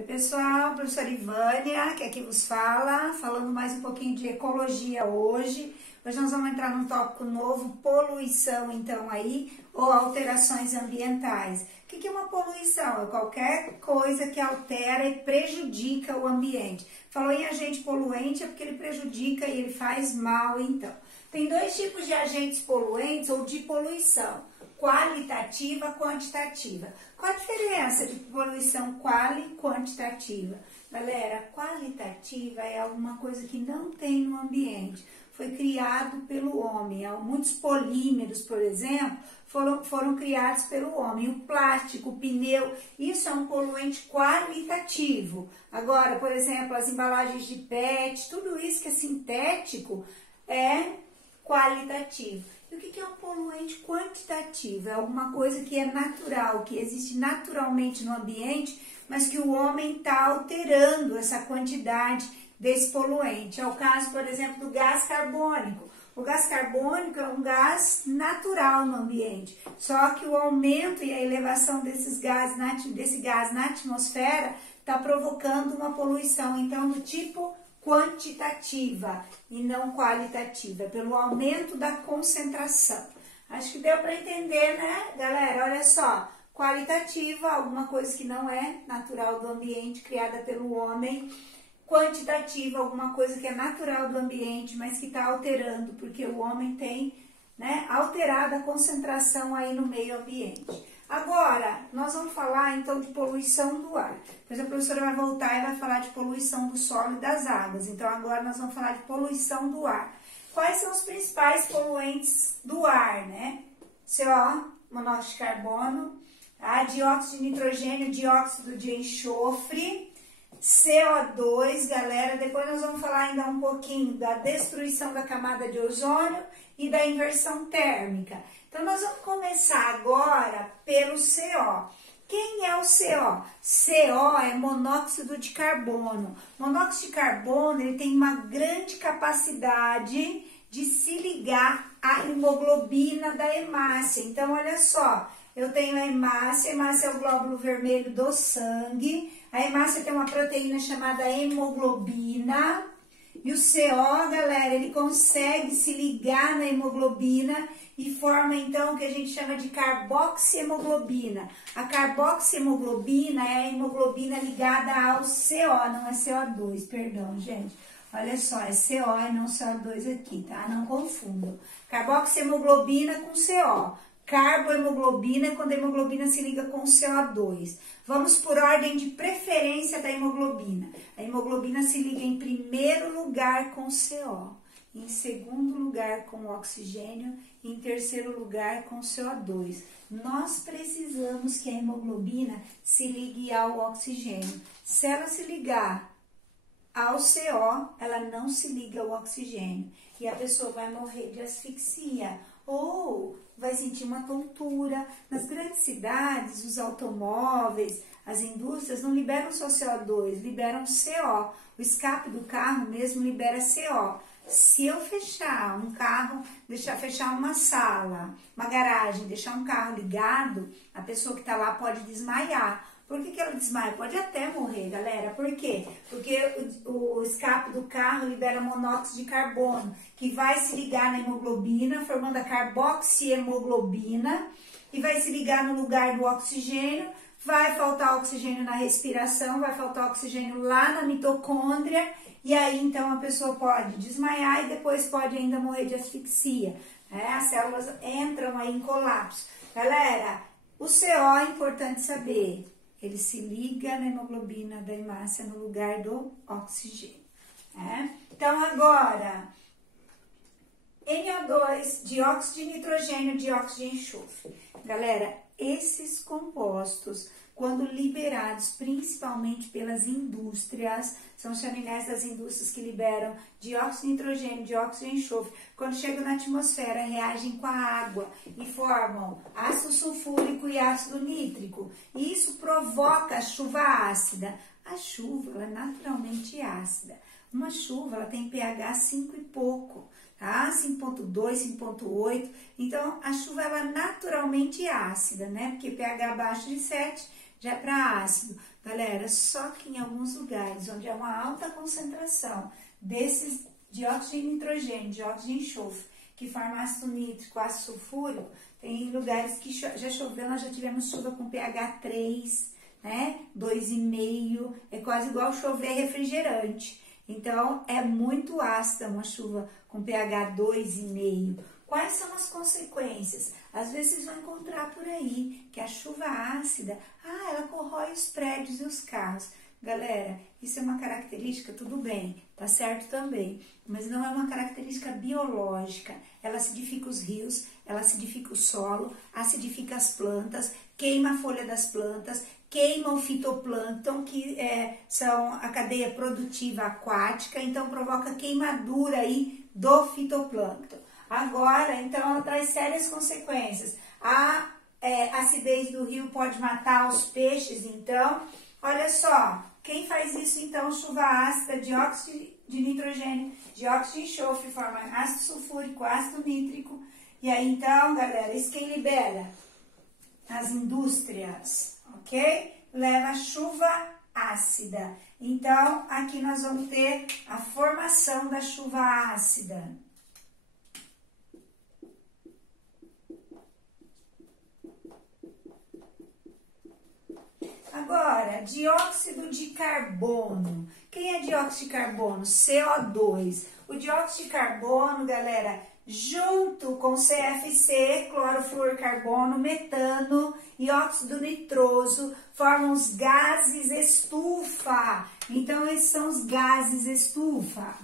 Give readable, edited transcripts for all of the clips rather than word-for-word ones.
Oi pessoal, professora Ivânia, que aqui vos fala, falando mais um pouquinho de ecologia hoje. Hoje nós vamos entrar num tópico novo, poluição então aí, ou alterações ambientais. O que é uma poluição? É qualquer coisa que altera e prejudica o ambiente. Falou em agente poluente é porque ele prejudica e ele faz mal então. Tem dois tipos de agentes poluentes ou de poluição. Qualitativa, quantitativa. Qual a diferença de poluição quali e quantitativa? Galera, qualitativa é alguma coisa que não tem no ambiente, foi criado pelo homem. Muitos polímeros, por exemplo, foram criados pelo homem. O plástico, o pneu, isso é um poluente qualitativo. Agora, por exemplo, as embalagens de PET, tudo isso que é sintético é qualitativo. E o que é um poluente quantitativo? É alguma coisa que é natural, que existe naturalmente no ambiente, mas que o homem está alterando essa quantidade desse poluente. É o caso, por exemplo, do gás carbônico. O gás carbônico é um gás natural no ambiente, só que o aumento e a elevação desse gás na atmosfera está provocando uma poluição, então, do tipo quantitativa e não qualitativa, pelo aumento da concentração. Acho que deu para entender, né, galera? Olha só, qualitativa, alguma coisa que não é natural do ambiente, criada pelo homem. Quantitativa, alguma coisa que é natural do ambiente, mas que está alterando, porque o homem tem, né, alterado a concentração aí no meio ambiente. Agora, nós vamos falar então de poluição do ar. Depois a professora vai voltar e vai falar de poluição do solo e das águas. Então agora nós vamos falar de poluição do ar. Quais são os principais poluentes do ar, né? CO, monóxido de carbono, dióxido de nitrogênio, dióxido de enxofre, CO2, galera. Depois nós vamos falar ainda um pouquinho da destruição da camada de ozônio e da inversão térmica. Então, nós vamos começar agora pelo CO. Quem é o CO? CO é monóxido de carbono. Monóxido de carbono, ele tem uma grande capacidade de se ligar à hemoglobina da hemácia. Então, olha só, eu tenho a hemácia é o glóbulo vermelho do sangue. A hemácia tem uma proteína chamada hemoglobina. E o CO, galera, ele consegue se ligar na hemoglobina e forma, então, o que a gente chama de carboxihemoglobina. A carboxihemoglobina é a hemoglobina ligada ao CO, não é CO2, perdão, gente. Olha só, é CO e não CO2 aqui, tá? Não confundam. Carboxihemoglobina com CO. Carbohemoglobina é quando a hemoglobina se liga com CO2. Vamos por ordem de preferência da hemoglobina. A hemoglobina se liga em primeiro lugar com CO, em segundo lugar com o oxigênio e em terceiro lugar com o CO2. Nós precisamos que a hemoglobina se ligue ao oxigênio. Se ela se ligar ao CO, ela não se liga ao oxigênio e a pessoa vai morrer de asfixia ou vai sentir uma tontura. Nas grandes cidades, os automóveis, as indústrias não liberam só CO2, liberam CO. O escape do carro mesmo libera CO. Se eu fechar um carro, fechar uma sala, uma garagem, deixar um carro ligado, a pessoa que está lá pode desmaiar. Por que ela desmaia? Pode até morrer, galera. Por quê? Porque o escape do carro libera monóxido de carbono, que vai se ligar na hemoglobina, formando a carboxihemoglobina, e vai se ligar no lugar do oxigênio. Vai faltar oxigênio na respiração, vai faltar oxigênio lá na mitocôndria, e aí então a pessoa pode desmaiar e depois pode ainda morrer de asfixia. As células entram aí em colapso. Galera, o CO é importante saber. Ele se liga na hemoglobina da hemácia no lugar do oxigênio. Então, agora, NO2, dióxido de nitrogênio, dióxido de enxofre. Galera, esses compostos, quando liberados principalmente pelas indústrias, são os chaminés das indústrias que liberam dióxido de nitrogênio, dióxido de enxofre, quando chegam na atmosfera, reagem com a água e formam ácido sulfúrico e ácido nítrico. E isso provoca a chuva ácida. A chuva, ela é naturalmente ácida. Uma chuva, ela tem pH 5 e pouco, tá? 5,2, 5,8. Então, a chuva, ela é naturalmente ácida, né? Porque pH abaixo de 7 já é para ácido. Galera, só que em alguns lugares onde há uma alta concentração desses dióxido de nitrogênio, dióxido de enxofre, que forma ácido nítrico, ácido sulfúrico, tem lugares que já choveu, nós já tivemos chuva com pH 3, né? 2,5, é quase igual chover refrigerante. Então, é muito ácida uma chuva com pH 2,5. Quais são as consequências? Às vezes vocês vão encontrar por aí que a chuva ácida, ela corrói os prédios e os carros. Galera, isso é uma característica, tudo bem, tá certo também, mas não é uma característica biológica. Ela acidifica os rios, ela acidifica o solo, acidifica as plantas, queima a folha das plantas, queima o fitoplâncton, que são a cadeia produtiva aquática, então provoca queimadura aí do fitoplâncton. Agora, então, ela traz sérias consequências. A acidez do rio pode matar os peixes, então, olha só, quem faz isso, então, chuva ácida, dióxido de nitrogênio, dióxido de enxofre, forma ácido sulfúrico, ácido nítrico, e aí, então, galera, isso quem libera? As indústrias, ok? Leva chuva ácida. Então, aqui nós vamos ter a formação da chuva ácida. Agora, dióxido de carbono. Quem é dióxido de carbono? CO2. O dióxido de carbono, galera, junto com CFC, clorofluorcarbono, metano e óxido nitroso, formam os gases estufa. Então, esses são os gases estufa.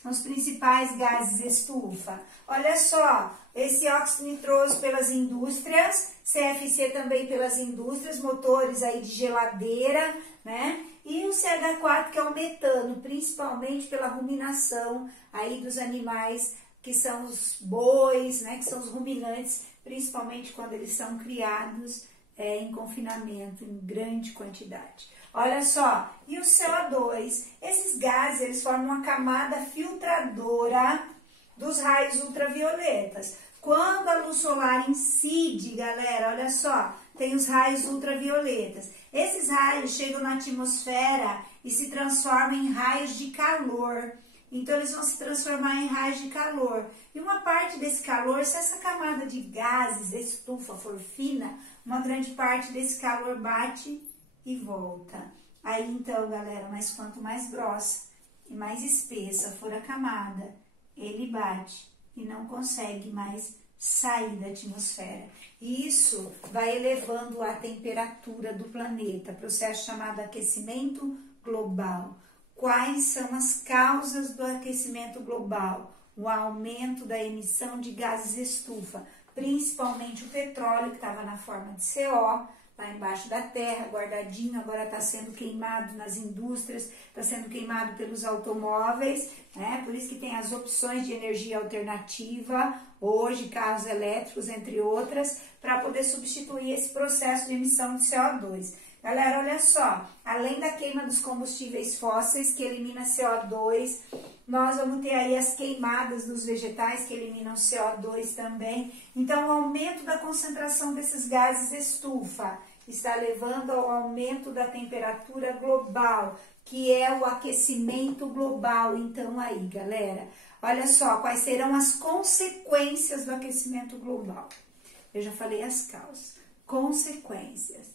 São os principais gases estufa. Olha só, esse óxido nitroso pelas indústrias, CFC também pelas indústrias, motores aí de geladeira, né? E o CH4, que é o metano, principalmente pela ruminação aí dos animais, que são os bois, né? Que são os ruminantes, principalmente quando eles são criados em confinamento, em grande quantidade. Olha só, e o CO2? Esses gases, eles formam uma camada filtradora dos raios ultravioletas. Quando a luz solar incide, galera, olha só, tem os raios ultravioletas. Esses raios chegam na atmosfera e se transformam em raios de calor. Então, eles vão se transformar em raios de calor. E uma parte desse calor, se essa camada de gases, estufa, for fina, uma grande parte desse calor bate e volta. Aí, então, galera, mas quanto mais grossa e mais espessa for a camada, ele bate e não consegue mais sair da atmosfera. E isso vai elevando a temperatura do planeta, processo chamado aquecimento global. Quais são as causas do aquecimento global? O aumento da emissão de gases estufa, principalmente o petróleo, que estava na forma de CO, lá embaixo da terra, guardadinho, agora está sendo queimado nas indústrias, está sendo queimado pelos automóveis, né? Por isso que tem as opções de energia alternativa, hoje carros elétricos, entre outras, para poder substituir esse processo de emissão de CO2. Galera, olha só, além da queima dos combustíveis fósseis, que elimina CO2, nós vamos ter aí as queimadas dos vegetais, que eliminam CO2 também. Então, o aumento da concentração desses gases estufa está levando ao aumento da temperatura global, que é o aquecimento global. Então, aí, galera, olha só, quais serão as consequências do aquecimento global? Eu já falei as causas. Consequências.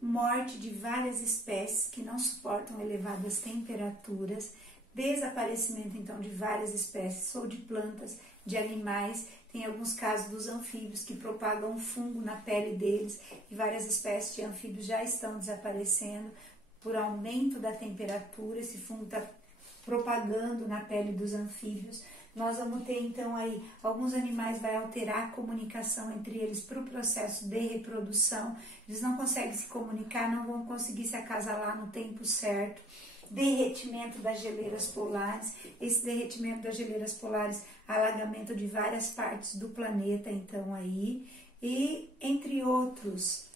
Morte de várias espécies que não suportam elevadas temperaturas, desaparecimento, então, de várias espécies, ou de plantas, de animais, tem alguns casos dos anfíbios que propagam fungo na pele deles, e várias espécies de anfíbios já estão desaparecendo por aumento da temperatura, esse fungo está propagando na pele dos anfíbios. Nós vamos ter, então, aí, alguns animais vai alterar a comunicação entre eles para o processo de reprodução, eles não conseguem se comunicar, não vão conseguir se acasalar no tempo certo. Derretimento das geleiras polares, esse derretimento das geleiras polares, alagamento de várias partes do planeta, então, aí, e entre outros,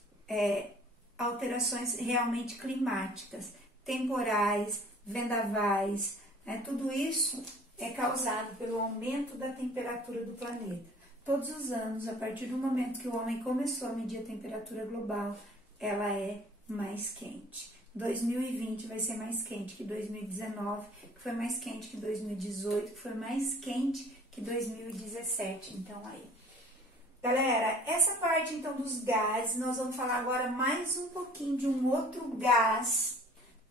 alterações realmente climáticas, temporais, vendavais, tudo isso é causado pelo aumento da temperatura do planeta. Todos os anos, a partir do momento que o homem começou a medir a temperatura global, ela é mais quente. 2020 vai ser mais quente que 2019, que foi mais quente que 2018, que foi mais quente que 2017. Então, aí. Galera, essa parte, então, dos gases, nós vamos falar agora mais um pouquinho de um outro gás,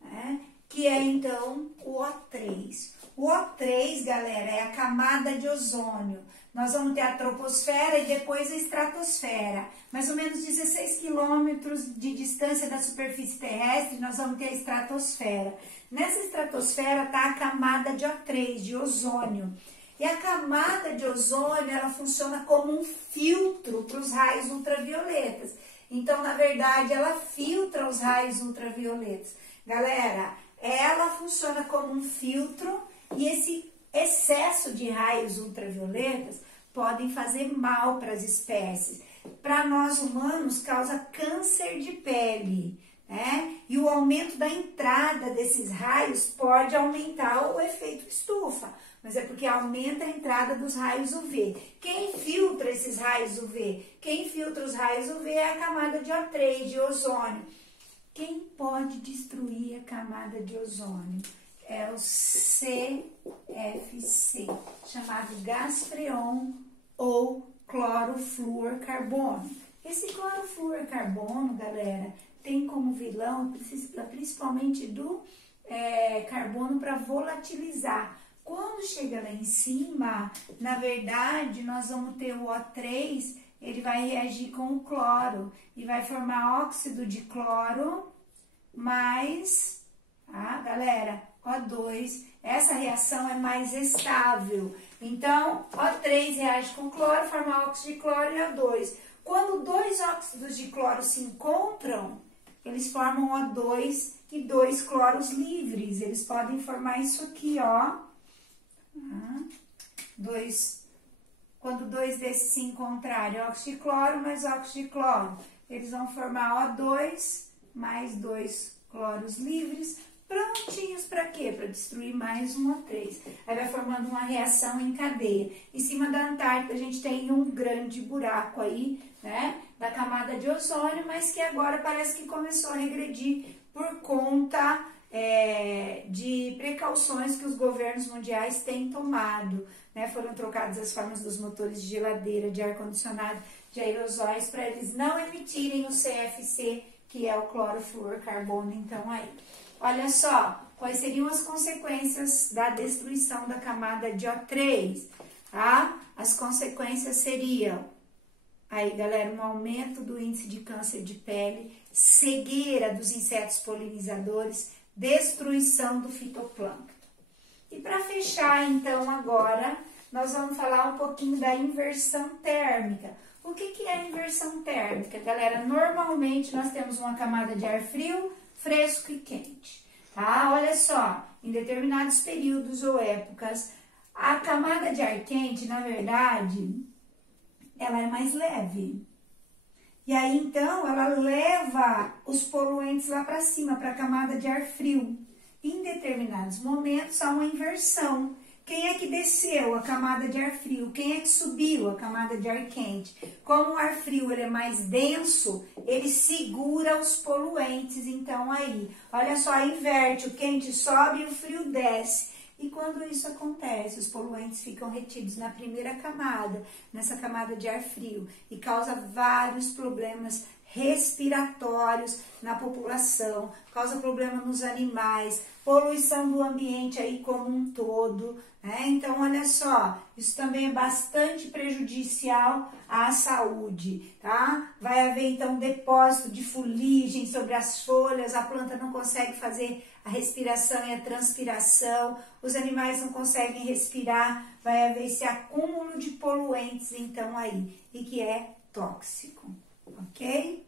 né? Que é, então, o O3. O O3, galera, é a camada de ozônio. Nós vamos ter a troposfera e depois a estratosfera. Mais ou menos 16 quilômetros de distância da superfície terrestre, nós vamos ter a estratosfera. Nessa estratosfera está a camada de O3, de ozônio. E a camada de ozônio, ela funciona como um filtro para os raios ultravioletas. Então, na verdade, ela filtra os raios ultravioletas. Galera, ela funciona como um filtro e esse excesso de raios ultravioletas podem fazer mal para as espécies. Para nós humanos, causa câncer de pele, né? E o aumento da entrada desses raios pode aumentar o efeito estufa, mas é porque aumenta a entrada dos raios UV. Quem filtra esses raios UV? Quem filtra os raios UV é a camada de O3, de ozônio. Quem pode destruir a camada de ozônio? É o CFC, chamado gás freon ou clorofluorcarbono. Esse clorofluorcarbono, galera, tem como vilão, principalmente do carbono para volatilizar. Quando chega lá em cima, na verdade, nós vamos ter o O3, ele vai reagir com o cloro e vai formar óxido de cloro mais, galera, O2. Essa reação é mais estável. Então, O3 reage com cloro, forma óxido de cloro e O2. Quando dois óxidos de cloro se encontram, eles formam O2 e dois cloros livres. Eles podem formar isso aqui, ó. Quando dois desses se encontrarem, óxido de cloro mais óxido de cloro, eles vão formar O2 mais dois cloros livres, prontinhos para quê? Para destruir mais um O3. Aí vai formando uma reação em cadeia. Em cima da Antártida a gente tem um grande buraco aí, né, da camada de ozônio, mas que agora parece que começou a regredir por conta de precauções que os governos mundiais têm tomado, né? Foram trocadas as formas dos motores de geladeira, de ar-condicionado, de aerosóis, para eles não emitirem o CFC, que é o clorofluorcarbono. Então, aí, olha só, quais seriam as consequências da destruição da camada de O3, tá? As consequências seriam, aí, galera, um aumento do índice de câncer de pele, cegueira dos insetos polinizadores, destruição do fitoplâncton. E para fechar, então, agora, nós vamos falar um pouquinho da inversão térmica. O que é a inversão térmica, galera? Normalmente, nós temos uma camada de ar frio, fresco e quente, tá? Olha só, em determinados períodos ou épocas, a camada de ar quente, na verdade, ela é mais leve. E aí, então, ela leva os poluentes lá para cima, para a camada de ar frio. Em determinados momentos, há uma inversão. Quem é que desceu a camada de ar frio? Quem é que subiu a camada de ar quente? Como o ar frio ele é mais denso, ele segura os poluentes. Então, aí, olha só, inverte, o quente sobe e o frio desce. E quando isso acontece, os poluentes ficam retidos na primeira camada, nessa camada de ar frio, e causa vários problemas respiratórios na população, causa problema nos animais, poluição do ambiente aí como um todo, né? Então, olha só, isso também é bastante prejudicial à saúde, tá? Vai haver, então, depósito de fuligem sobre as folhas, a planta não consegue fazer a respiração e a transpiração, os animais não conseguem respirar, vai haver esse acúmulo de poluentes, então, aí, e que é tóxico, ok?